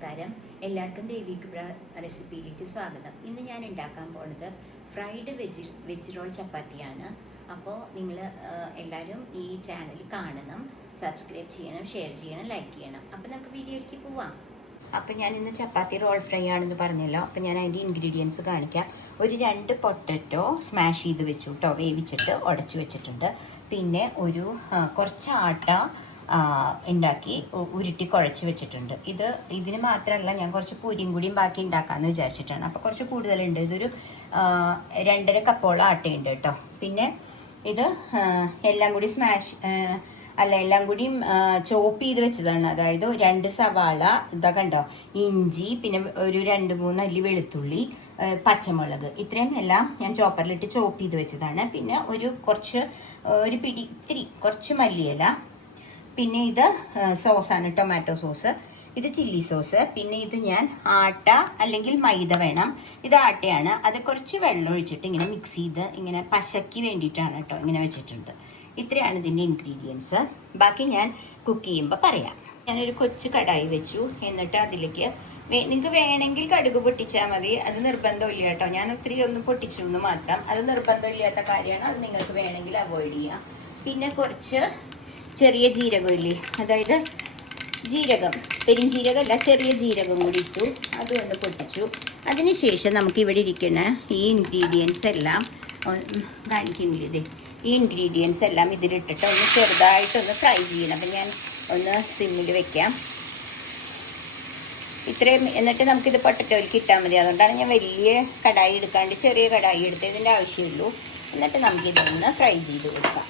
നമസ്കാരം. എല്ലാവർക്കും ദേവിക് റെസിപ്പിയിലേക്ക് സ്വാഗതം. ഇന്ന് ഞാൻ ഉണ്ടാക്കാൻ പോകുന്നത് ഫ്രൈഡ് വെജ് റോൾ ചപ്പാത്തിയാണ്. അപ്പോൾ നിങ്ങൾ എല്ലാവരും ഈ ചാനൽ കാണണം, സബ്സ്ക്രൈബ് ചെയ്യണം, ഷെയർ ചെയ്യണം, ലൈക്ക് ചെയ്യണം. അപ്പോൾ നമുക്ക് വീഡിയോയിലേക്ക് പോവാം. അപ്പോൾ ഞാൻ ഇന്ന് ചപ്പാത്തി റോൾ ഫ്രൈ ആണെന്ന് പറഞ്ഞല്ലോ. അപ്പോൾ ഞാൻ അതിൻ്റെ ഇൻഗ്രീഡിയൻസ് കാണിക്കാം. ഒരു 2 പൊട്ടറ്റോ സ്മാഷ് ചെയ്ത് വെച്ചു കേട്ടോ, വേവിച്ചിട്ട് ഉടച്ച് വെച്ചിട്ടുണ്ട്. പിന്നെ ഒരു കുറച്ച് ആട്ട ഉണ്ടാക്കി ഉരുട്ടി കുഴച്ച് വെച്ചിട്ടുണ്ട്. ഇതിന് മാത്രമല്ല, ഞാൻ കുറച്ച് പൂരിയും കൂടിയും ബാക്കി ഉണ്ടാക്കാമെന്ന് വിചാരിച്ചിട്ടാണ്. അപ്പോൾ കുറച്ച് കൂടുതലുണ്ട്. ഇതൊരു 2.5 കപ്പോളം ആട്ടയുണ്ട് കേട്ടോ. പിന്നെ ഇത് എല്ലാം കൂടി എല്ലാം കൂടിയും ചോപ്പ് ചെയ്ത് വെച്ചതാണ്. അതായത് 2 സവാള, ഇതാ കണ്ടോ, ഇഞ്ചി, പിന്നെ ഒരു 2-3 അല്ലി വെളുത്തുള്ളി, പച്ചമുളക്, ഇത്രയും എല്ലാം ഞാൻ ചോപ്പറിലിട്ട് ചോപ്പ് ചെയ്ത് വെച്ചതാണ്. പിന്നെ ഒരു പിടി കുറച്ച് മല്ലിയില. പിന്നെ ഇത് സോസാണ്, ടൊമാറ്റോ സോസ്. ഇത് ചില്ലി സോസ്. പിന്നെ ഇത് ഞാൻ ആട്ട അല്ലെങ്കിൽ മൈദ വേണം. ഇത് ആട്ടയാണ്. അത് കുറച്ച് വെള്ളം ഒഴിച്ചിട്ട് ഇങ്ങനെ മിക്സ് ചെയ്ത് ഇങ്ങനെ പശയ്ക്ക് വേണ്ടിയിട്ടാണ് കേട്ടോ ഇങ്ങനെ വെച്ചിട്ടുണ്ട്. ഇത്രയാണ് ഇതിൻ്റെ ഇൻഗ്രീഡിയൻസ്. ബാക്കി ഞാൻ കുക്ക് ചെയ്യുമ്പോൾ പറയാം. ഞാനൊരു കൊച്ചു കടായി വെച്ചു. എന്നിട്ട് അതിലേക്ക് നിങ്ങൾക്ക് വേണമെങ്കിൽ കടുക് പൊട്ടിച്ചാൽ മതി. അത് നിർബന്ധമില്ല കേട്ടോ. ഞാൻ ഒത്തിരി ഒന്ന് പൊട്ടിച്ചു എന്ന് മാത്രം. അത് നിർബന്ധമില്ലാത്ത കാര്യമാണ്. അത് നിങ്ങൾക്ക് വേണമെങ്കിൽ അവോയ്ഡ് ചെയ്യാം. പിന്നെ കുറച്ച് ചെറിയ ജീരകമില്ലേ, അതായത് ജീരകം, പെരുംജീരകമല്ല, ചെറിയ ജീരകം കൂടി ഇട്ടു. അതൊന്ന് പൊട്ടിച്ചു. അതിനുശേഷം നമുക്ക് ഇവിടെ ഇരിക്കുന്ന ഈ ഇൻഗ്രീഡിയൻസ് എല്ലാം കാണിക്കുന്നില്ല, ഇതേ ഈ ഇൻഗ്രീഡിയൻസ് എല്ലാം ഇതിലിട്ടിട്ട് ഒന്ന് ചെറുതായിട്ടൊന്ന് ഫ്രൈ ചെയ്യണം. അപ്പം ഞാൻ ഒന്ന് സിമ്മിൽ വെക്കാം. ഇത്രയും. എന്നിട്ട് നമുക്കിത് പൊട്ടറ്റോയിലേക്ക് ഇട്ടാൽ മതി. അതുകൊണ്ടാണ് ഞാൻ വലിയ കടായി എടുക്കാണ്ട് ചെറിയ കടായി എടുത്ത്. ഇതിൻ്റെ ആവശ്യമുള്ളൂ. എന്നിട്ട് നമുക്കിതൊന്ന് ഫ്രൈ ചെയ്ത് കൊടുക്കാം.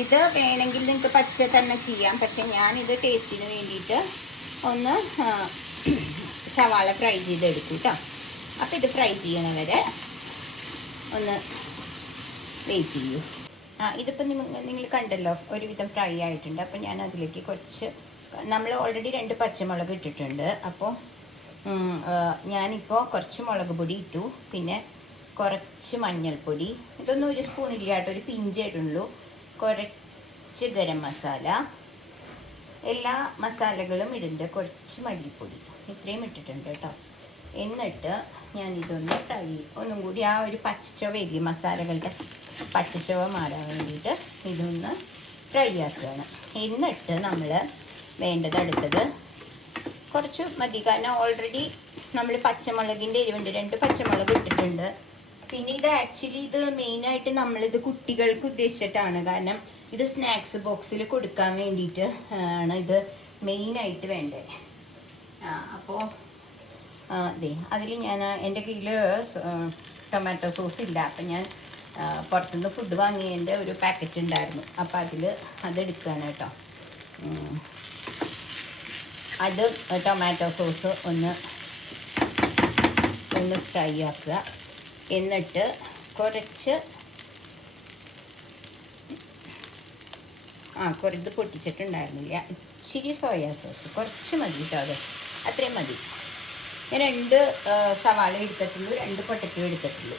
ഇത് വേണമെങ്കിൽ നിങ്ങൾക്ക് പച്ച തന്നെ ചെയ്യാം. പക്ഷെ ഞാനിത് ടേസ്റ്റിന് വേണ്ടിയിട്ട് ഒന്ന് സവാള ഫ്രൈ ചെയ്തെടുക്കും കേട്ടോ. അപ്പോൾ ഇത് ഫ്രൈ ചെയ്യണവരെ ഒന്ന് വെയിറ്റ് ചെയ്യൂ. ഇതിപ്പോൾ നിങ്ങൾ കണ്ടല്ലോ, ഒരുവിധം ഫ്രൈ ആയിട്ടുണ്ട്. അപ്പോൾ ഞാൻ അതിലേക്ക് നമ്മൾ ഓൾറെഡി 2 പച്ചമുളക് ഇട്ടിട്ടുണ്ട്. അപ്പോൾ ഞാനിപ്പോൾ കുറച്ച് മുളക് പൊടി ഇട്ടു. പിന്നെ കുറച്ച് മഞ്ഞൾപ്പൊടി. ഇതൊന്നും 1 സ്പൂൺ ഇല്ല കേട്ടോ, ഒരു പിഞ്ചായിട്ടുള്ളൂ. കുറച്ച് ഗരം മസാല, എല്ലാ മസാലകളും ഇടുന്നുണ്ട്. കുറച്ച് മല്ലിപ്പൊടി, ഇത്രയും ഇട്ടിട്ടുണ്ട് കേട്ടോ. എന്നിട്ട് ഞാനിതൊന്ന് ഒന്നും കൂടി ആ ഒരു പച്ചച്ചുവ, മസാലകളുടെ പച്ചച്ചുവ മാറാൻ വേണ്ടിയിട്ട് ഇതൊന്ന് ഫ്രൈ ആക്കുകയാണ്. എന്നിട്ട് നമ്മൾ അടുത്തത് കുറച്ച് മതി. കാരണം ഓൾറെഡി നമ്മൾ പച്ചമുളകിൻ്റെ എരിവുണ്ട്, 2 പച്ചമുളക് ഇട്ടിട്ടുണ്ട്. പിന്നെ ഇത് മെയിനായിട്ട് നമ്മളിത് കുട്ടികൾക്ക് ഉദ്ദേശിച്ചിട്ടാണ്. കാരണം ഇത് സ്നാക്സ് ബോക്സിൽ കൊടുക്കാൻ വേണ്ടിയിട്ട് ആണ് ഇത് മെയിനായിട്ട് വേണ്ടത്. അപ്പോൾ അതിൽ ഞാൻ എൻ്റെ കയ്യിൽ ടൊമാറ്റോ സോസ് ഇല്ല. അപ്പം ഞാൻ പുറത്തുനിന്ന് ഫുഡ് വാങ്ങിയതിൻ്റെ ഒരു പാക്കറ്റ് ഉണ്ടായിരുന്നു. അപ്പോൾ അതെടുക്കുകയാണ് കേട്ടോ. അത് ടൊമാറ്റോ സോസ് ഒന്ന് ഫ്രൈ ആക്കുക. എന്നിട്ട് കുറച്ച് ഇത് പൊട്ടിച്ചിട്ടുണ്ടായിരുന്നില്ല, ഇച്ചിരി സോയാ സോസ് കുറച്ച് മതി കേട്ടോ. അത്രയും മതി. ഞാൻ 2 സവാള എടുത്തിട്ടുള്ളൂ, 2 പൊട്ടറ്റോ എടുത്തിട്ടുള്ളൂ.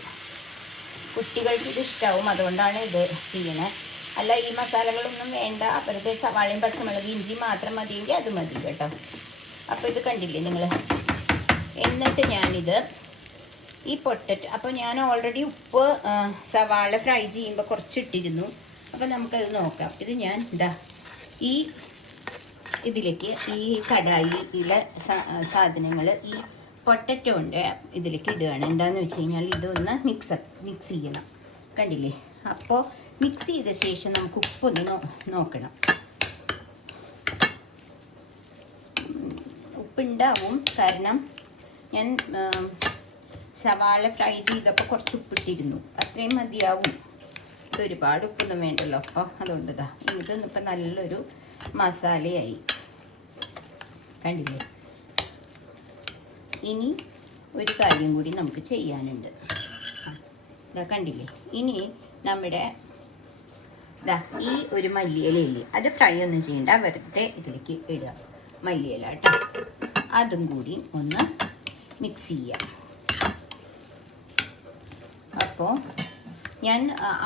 കുട്ടികൾക്ക് ഇത് ഇഷ്ടമാവും, അതുകൊണ്ടാണ് ഇത് ചെയ്യണേ. അല്ല, ഈ മസാലകളൊന്നും വേണ്ട. വെറുതെ സവാളയും പച്ചമുളക് ഇഞ്ചി മാത്രം മതിയെങ്കിൽ അത് മതി കേട്ടോ. അപ്പോൾ ഇത് കണ്ടില്ലേ നിങ്ങൾ. എന്നിട്ട് ഞാനിത് ഈ പൊട്ടറ്റോ, അപ്പോൾ ഞാൻ ഓൾറെഡി ഉപ്പ് സവാള ഫ്രൈ ചെയ്യുമ്പോൾ കുറച്ചിട്ടിരുന്നു. അപ്പോൾ നമുക്കത് നോക്കാം. ഇത് ഞാൻ ഇതിലേക്ക് ഈ കടായിയിലെ സാധനങ്ങൾ ഈ പൊട്ടറ്റോൻ്റെ ഇതിലേക്ക് ഇടുകയാണ്. എന്താണെന്ന് വെച്ച് കഴിഞ്ഞാൽ ഇതൊന്ന് മിക്സ് ചെയ്യണം. കണ്ടില്ലേ? അപ്പോൾ മിക്സ് ചെയ്ത ശേഷം നമുക്ക് ഉപ്പൊന്ന് നോക്കണം. ഉപ്പുണ്ടാവും, കാരണം ഞാൻ സവാള ഫ്രൈ ചെയ്തപ്പോൾ കുറച്ച് ഉപ്പിട്ടിരുന്നു. അത്രയും മതിയാവും. ഒരുപാട് ഉപ്പൊന്നും വേണ്ടല്ലോ. അപ്പോൾ അതുകൊണ്ട് ഇതൊന്നിപ്പോൾ നല്ലൊരു മസാലയായി. കണ്ടില്ലേ? ഇനി ഒരു കാര്യം കൂടി നമുക്ക് ചെയ്യാനുണ്ട്. കണ്ടില്ലേ? ഇനി നമ്മുടെ ഈ ഒരു മല്ലിയിലയില്ലേ, അത് ഫ്രൈ ഒന്നും ചെയ്യണ്ട, വെറുതെ ഇതിലേക്ക് ഇടുക. മല്ലിയില കേട്ടോ. അതും കൂടി ഒന്ന് മിക്സ് ചെയ്യാം. അപ്പോൾ ഞാൻ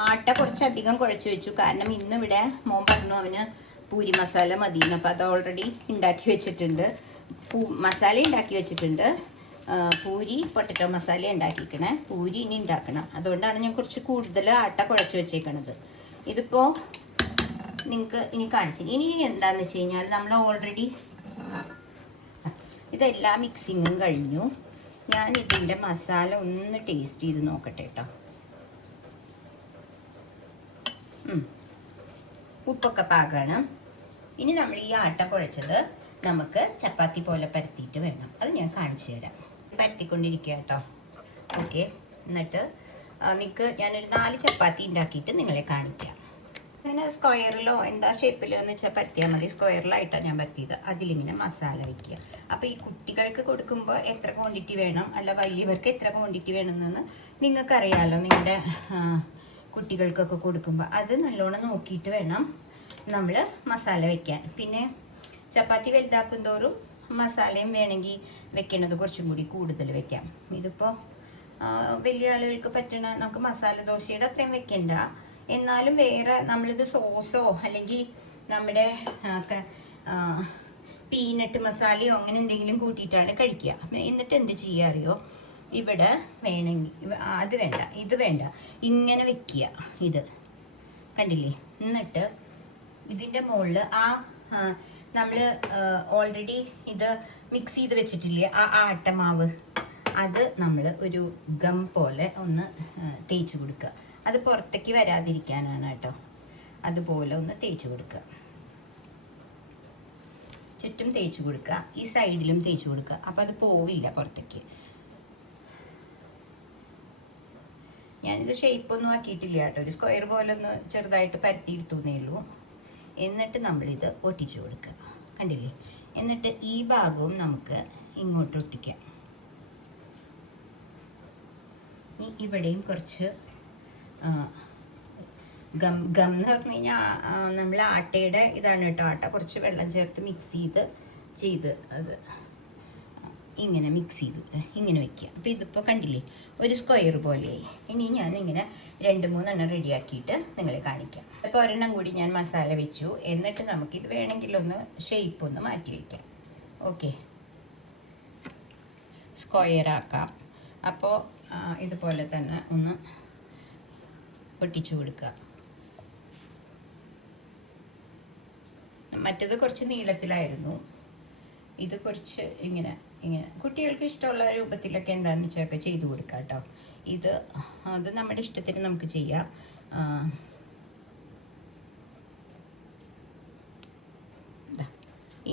ആട്ട കുറച്ചധികം കുഴച്ച് വെച്ചു. കാരണം ഇന്നിവിടെ മോൻ പറഞ്ഞു അവന് പൂരി മസാല മതിയെന്ന്. അപ്പോൾ അത് ഓൾറെഡി ഉണ്ടാക്കി വെച്ചിട്ടുണ്ട്. മസാല ഉണ്ടാക്കി വെച്ചിട്ടുണ്ട്. പൂരി പൊട്ടറ്റോ മസാല ഉണ്ടാക്കിക്കണേ. പൂരി ഇനി ഉണ്ടാക്കണം. അതുകൊണ്ടാണ് ഞാൻ കുറച്ച് കൂടുതൽ ആട്ട കുഴച്ച് വെച്ചേക്കണത്. ഇതിപ്പോൾ നിങ്ങൾക്ക് ഇനി കാണിച്ചു. ഇനി എന്താണെന്ന് വെച്ച് കഴിഞ്ഞാൽ നമ്മൾ ഓൾറെഡി ഇതെല്ലാം മിക്സിങ്ങും കഴിഞ്ഞു. ഞാൻ ഇതിൻ്റെ മസാല ഒന്ന് ടേസ്റ്റ് ചെയ്ത് നോക്കട്ടെ കേട്ടോ. ഉപ്പൊക്കെ പാകമാണ്. ഇനി നമ്മൾ ഈ ആട്ട കുഴച്ചത് നമുക്ക് ചപ്പാത്തി പോലെ പരത്തിയിട്ട് വേണം. അത് ഞാൻ കാണിച്ചു തരാം. പരത്തിക്കൊണ്ടിരിക്കുക കേട്ടോ. ഓക്കെ, എന്നിട്ട് ഞാനൊരു 4 ചപ്പാത്തി ഉണ്ടാക്കിയിട്ട് നിങ്ങളെ കാണിക്കാം. അങ്ങനെ സ്ക്വയറിലോ എന്താ ഷേപ്പിലോ എന്ന് വെച്ചാൽ പരത്തിയാൽ മതി. സ്ക്വയറിലായിട്ടാണ് ഞാൻ പരത്തിയത്. അതിലിങ്ങനെ മസാല വയ്ക്കുക. അപ്പോൾ ഈ കുട്ടികൾക്ക് കൊടുക്കുമ്പോൾ എത്ര ക്വാണ്ടിറ്റി വേണം, അല്ല വലിയവർക്ക് എത്ര ക്വാണ്ടിറ്റി വേണമെന്ന് നിങ്ങൾക്കറിയാമല്ലോ. നിങ്ങളുടെ കുട്ടികൾക്കൊക്കെ കൊടുക്കുമ്പോൾ അത് നല്ലോണം നോക്കിയിട്ട് വേണം നമ്മൾ മസാല വയ്ക്കാൻ. പിന്നെ ചപ്പാത്തി വലുതാക്കും തോറും മസാലയും വേണമെങ്കിൽ വെക്കണത് കുറച്ചും കൂടി കൂടുതൽ വെക്കാം. ഇതിപ്പോൾ വലിയ ആളുകൾക്ക് പറ്റണ നമുക്ക് മസാല ദോശയുടെ അത്രയും വെക്കണ്ട. എന്നാലും വേറെ നമ്മളിത് സോസോ അല്ലെങ്കിൽ നമ്മുടെ പീനട്ട് മസാലയോ അങ്ങനെ എന്തെങ്കിലും കൂട്ടിയിട്ടാണ് കഴിക്കുക. എന്നിട്ട് എന്ത് ചെയ്യുക അറിയോ, ഇവിടെ വേണമെങ്കിൽ അത് വേണ്ട, ഇത് വേണ്ട, ഇങ്ങനെ വെക്കുക. ഇത് കണ്ടില്ലേ? എന്നിട്ട് ഇതിൻ്റെ മുകളിൽ നമ്മൾ ഓൾറെഡി ഇത് മിക്സ് ചെയ്ത് വെച്ചിട്ടില്ലേ ആ ആട്ടമാവ്, അത് നമ്മൾ ഒരു ഗം പോലെ ഒന്ന് തേച്ച് കൊടുക്കുക. അത് പുറത്തേക്ക് വരാതിരിക്കാനാണ് കേട്ടോ. അതുപോലെ ഒന്ന് തേച്ച് കൊടുക്കുക. ചുറ്റും തേച്ച് കൊടുക്കുക. ഈ സൈഡിലും തേച്ച് കൊടുക്കുക. അപ്പം അത് പോവില്ല പുറത്തേക്ക്. ഞാനിത് ഷേപ്പൊന്നും ആക്കിയിട്ടില്ല കേട്ടോ. ഒരു സ്ക്വയർ പോലെ ഒന്ന് ചെറുതായിട്ട് പരത്തിയെടുത്തുന്നേ ഉള്ളൂ. എന്നിട്ട് നമ്മളിത് ഒട്ടിച്ചു കൊടുക്കുക. കണ്ടില്ലേ? എന്നിട്ട് ഈ ഭാഗവും നമുക്ക് ഇങ്ങോട്ട് ഒട്ടിക്കാം. ഇവിടെയും കുറച്ച് ഗം എന്ന് പറഞ്ഞു കഴിഞ്ഞാൽ നമ്മൾ ആട്ടയുടെ ഇതാണ് കേട്ടോ. ആട്ട കുറച്ച് വെള്ളം ചേർത്ത് മിക്സ് ചെയ്ത് അത് ഇങ്ങനെ മിക്സ് ചെയ്ത് ഇങ്ങനെ വെക്കുക. അപ്പോൾ ഇതിപ്പോൾ കണ്ടില്ലേ ഒരു സ്ക്വയർ പോലെയായി. ഇനി ഞാൻ ഇങ്ങനെ 2-3 എണ്ണം റെഡിയാക്കിയിട്ട് നിങ്ങളെ കാണിക്കാം. അപ്പോൾ ഒരെണ്ണം കൂടി ഞാൻ മസാല വെച്ചു. എന്നിട്ട് നമുക്കിത് വേണമെങ്കിലൊന്ന് ഷേപ്പ് ഒന്ന് മാറ്റി വയ്ക്കാം. ഓക്കെ, സ്ക്വയർ ആക്കാം. അപ്പോൾ ഇതുപോലെ തന്നെ ഒന്ന് ഒട്ടിച്ചു കൊടുക്കുക. മറ്റത് കുറച്ച് നീളത്തിലായിരുന്നു, ഇത് കുറച്ച് ഇങ്ങനെ കുട്ടികൾക്ക് ഇഷ്ടമുള്ള രൂപത്തിലൊക്കെ എന്താണെന്ന് വെച്ചൊക്കെ ചെയ്തു കൊടുക്കാം കേട്ടോ. അത് നമ്മുടെ ഇഷ്ടത്തിന് നമുക്ക് ചെയ്യാം.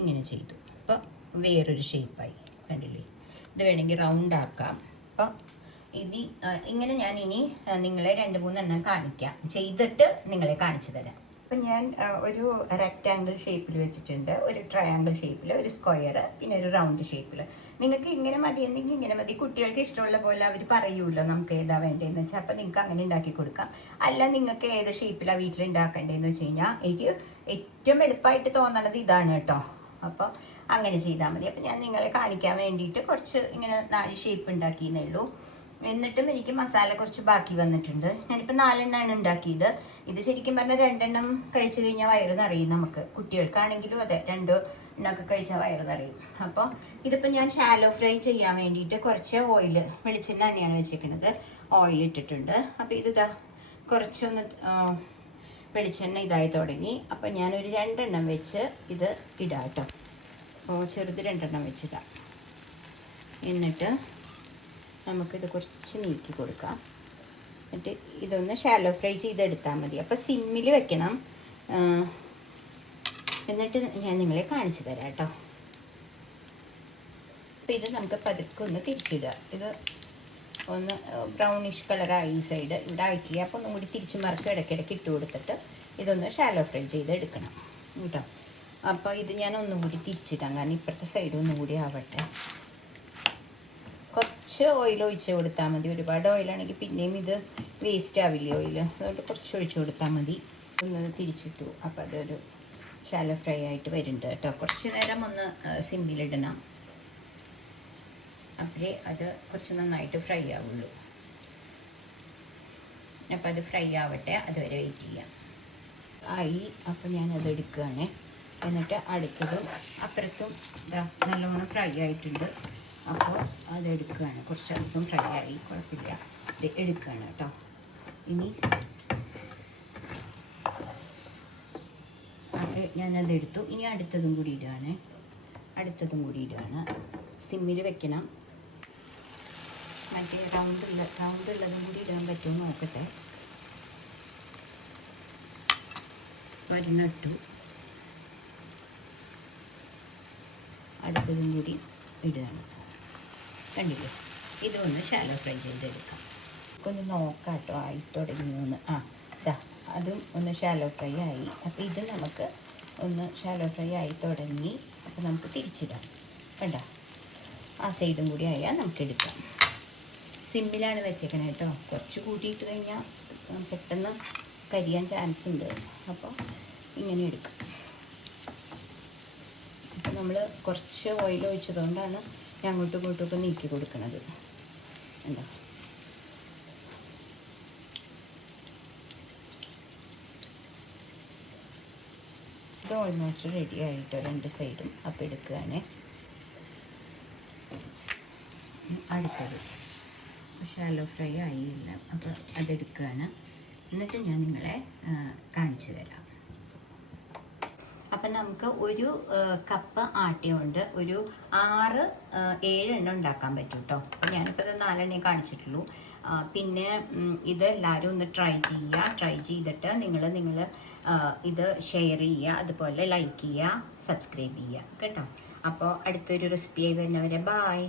ഇങ്ങനെ ചെയ്തു. അപ്പോൾ വേറൊരു ഷേപ്പായി. കണ്ടില്ലേ? ഇത് വേണമെങ്കിൽ റൗണ്ട് ആക്കാം. അപ്പോൾ ഇങ്ങനെ ഞാൻ ഇനി നിങ്ങളെ 2-3 എണ്ണം കാണിക്കാം. ചെയ്തിട്ട് നിങ്ങളെ കാണിച്ചു തരാം. അപ്പം ഞാൻ ഒരു റെക്റ്റാങ്കിൾ ഷേപ്പിൽ വെച്ചിട്ടുണ്ട്, ഒരു ട്രയാങ്കിൾ ഷേപ്പിൽ, ഒരു സ്ക്വയർ, പിന്നെ ഒരു റൗണ്ട് ഷേപ്പിൽ. നിങ്ങൾക്ക് ഇങ്ങനെ മതി എന്നെങ്കിൽ ഇങ്ങനെ മതി. കുട്ടികൾക്ക് ഇഷ്ടമുള്ള പോലെ അവർ പറയുമല്ലോ നമുക്ക് ഏതാ വേണ്ടതെന്ന് വെച്ചാൽ. അപ്പം നിങ്ങൾക്ക് അങ്ങനെ ഉണ്ടാക്കി കൊടുക്കാം. അല്ല നിങ്ങൾക്ക് ഏത് ഷേപ്പിലാണ് വീട്ടിൽ ഉണ്ടാക്കേണ്ടതെന്ന് വെച്ച് കഴിഞ്ഞാൽ എനിക്ക് ഏറ്റവും എളുപ്പമായിട്ട് തോന്നണത് ഇതാണ് കേട്ടോ. അപ്പോൾ അങ്ങനെ ചെയ്താൽ മതി. അപ്പം ഞാൻ നിങ്ങളെ കാണിക്കാൻ വേണ്ടിയിട്ട് കുറച്ച് ഇങ്ങനെ 4 ഷേപ്പ് ഉണ്ടാക്കിയെന്നേ ഉള്ളൂ. എന്നിട്ടും എനിക്ക് മസാല കുറച്ച് ബാക്കി വന്നിട്ടുണ്ട്. ഞാനിപ്പോൾ 4 എണ്ണമാണ് ഉണ്ടാക്കിയത്. ഇത് ശരിക്കും പറഞ്ഞാൽ 2 എണ്ണം കഴിച്ചു കഴിഞ്ഞാൽ വയറ് നിറയും. നമുക്ക് കുട്ടികൾക്കാണെങ്കിലും അതെ, 2 എണ്ണമൊക്കെ കഴിച്ചാൽ വയറ് നിറയും. അപ്പോൾ ഇതിപ്പോൾ ഞാൻ ഷാലോ ഫ്രൈ ചെയ്യാൻ വേണ്ടിയിട്ട് കുറച്ച് ഓയിൽ, വെളിച്ചെണ്ണ എണ്ണയാണ് വെച്ചിരിക്കുന്നത്, ഓയിൽ ഇട്ടിട്ടുണ്ട്. അപ്പോൾ ഇതിതാ കുറച്ചൊന്ന് വെളിച്ചെണ്ണ ഇതായി തുടങ്ങി. അപ്പോൾ ഞാനൊരു 2 എണ്ണം വെച്ച് ഇത് ഇടാം കേട്ടോ. അപ്പോൾ ചെറുത് 2 എണ്ണം വെച്ചിടാം. എന്നിട്ട് നമുക്കിത് കുറച്ച് നീക്കി കൊടുക്കാം. എന്നിട്ട് ഇതൊന്ന് ഷാലോ ഫ്രൈ ചെയ്തെടുത്താൽ മതി. അപ്പോൾ സിമ്മിൽ വെക്കണം. എന്നിട്ട് ഞാൻ നിങ്ങളെ കാണിച്ചു തരാം കേട്ടോ. അപ്പോൾ ഇത് നമുക്ക് പതുക്കെ ഒന്ന് തിരിച്ചിടുക. ഇത് ഒന്ന് ബ്രൗണിഷ് കളറായി ഈ സൈഡ്, ഇവിടെ ആയിട്ടില്ല. അപ്പോൾ ഒന്നും കൂടി തിരിച്ച് മറിച്ച് ഇടയ്ക്കിടയ്ക്ക് ഇട്ട് കൊടുത്തിട്ട് ഇതൊന്ന് ഷാലോ ഫ്രൈ ചെയ്തെടുക്കണം കേട്ടോ. അപ്പോൾ ഇത് ഞാൻ ഒന്നും കൂടി തിരിച്ചിടാം, കാരണം ഇപ്പുറത്തെ സൈഡ് ഒന്നും കൂടി ആവട്ടെ. കുറച്ച് ഓയിൽ ഒഴിച്ച് കൊടുത്താൽ മതി. ഒരുപാട് ഓയിലാണെങ്കിൽ പിന്നെയും ഇത് വേസ്റ്റ് ആവില്ലേ ഓയിൽ. അതുകൊണ്ട് കുറച്ച് ഒഴിച്ച് കൊടുത്താൽ മതി. ഒന്ന് തിരിച്ചിട്ടു. അപ്പോൾ അതൊരു ഷാലോ ഫ്രൈ ആയിട്ട് വരുന്നുണ്ട് കേട്ടോ. കുറച്ച് നേരം ഒന്ന് സിമ്മിലിടണം, അപ്പോഴേ അത് കുറച്ച് നന്നായിട്ട് ഫ്രൈ ആവുള്ളൂ. അപ്പോൾ അത് ഫ്രൈ ആവട്ടെ, അതുവരെ വെയിറ്റ് ചെയ്യാം. ആയി. അപ്പോൾ ഞാനത് എടുക്കുകയാണേ. എന്നിട്ട് അടുത്തതും അപ്പുറത്തും ഇതാ നല്ലോണം ഫ്രൈ ആയിട്ടുണ്ട്. അപ്പോൾ അതെടുക്കുകയാണ്. കുറച്ചധികം ഫ്രൈ ആയി, കുഴപ്പമില്ല. ഇത് എടുക്കുകയാണ് കേട്ടോ. ഇനി അത് ഞാനതെടുത്തു. ഇനി അടുത്തതും കൂടി ഇടുകയാണ്. സിമ്മിൽ വെക്കണം. മറ്റേ റൗണ്ടുള്ളതും കൂടി ഇടാൻ പറ്റുമോ നോക്കട്ടെ. ഇട്ടു. അടുത്തതും കൂടി ഇടുകയാണ്. കണ്ടില്ലേ? ഇതൊന്ന് ഷാലോ ഫ്രൈ ചെയ്തെടുക്കാം. ഒന്ന് നോക്കാം കേട്ടോ, ആയി തുടങ്ങിയെന്ന്. ഇതാ അതും ഒന്ന് ഷാലോ ഫ്രൈ ആയി. അപ്പോൾ ഇത് നമുക്ക് ഒന്ന് ഷാലോ ഫ്രൈ ആയി തുടങ്ങി. അപ്പോൾ നമുക്ക് തിരിച്ചിടാം. കണ്ട, ആ സൈഡും കൂടി ആയാൽ നമുക്ക് എടുക്കാം. സിമ്മിലാണ് വെച്ചേക്കണേ കേട്ടോ. കുറച്ച് കൂട്ടിയിട്ട് കഴിഞ്ഞാൽ പെട്ടെന്ന് കരിയാൻ ചാൻസ് ഉണ്ട്. അപ്പോൾ ഇങ്ങനെ എടുക്കാം. അപ്പോൾ നമ്മൾ കുറച്ച് ഓയിൽ ഒഴിച്ചതുകൊണ്ടാണ് ഞാൻ അങ്ങോട്ടും ഇങ്ങോട്ടുമൊക്കെ നീക്കി കൊടുക്കുന്നത്. എന്താ ഇത് ഓൾമോസ്റ്റ് റെഡി ആയിട്ടോ, രണ്ട് സൈഡും. അപ്പോൾ എടുക്കുകയാണ്. അടുത്തത് ഷാലോ ഫ്രൈ ആയില്ല, അപ്പോൾ അതെടുക്കുകയാണ്. എന്നിട്ട് ഞാൻ നിങ്ങളെ കാണിച്ചു തരാം. അപ്പം നമുക്ക് ഒരു കപ്പ് ആട്ടിയുണ്ട് ഒരു 6-7 എണ്ണം ഉണ്ടാക്കാൻ പറ്റും കേട്ടോ. അപ്പം ഞാനിപ്പോൾ ഇത് 4 എണ്ണേ കാണിച്ചിട്ടുള്ളൂ. പിന്നെ ഇത് എല്ലാവരും ഒന്ന് ട്രൈ ചെയ്തിട്ട് നിങ്ങൾ ഇത് ഷെയർ ചെയ്യുക, അതുപോലെ ലൈക്ക് ചെയ്യുക, സബ്സ്ക്രൈബ് ചെയ്യുക കേട്ടോ. അപ്പോൾ അടുത്തൊരു റെസിപ്പിയായി വരുന്നവരെ ബായ്.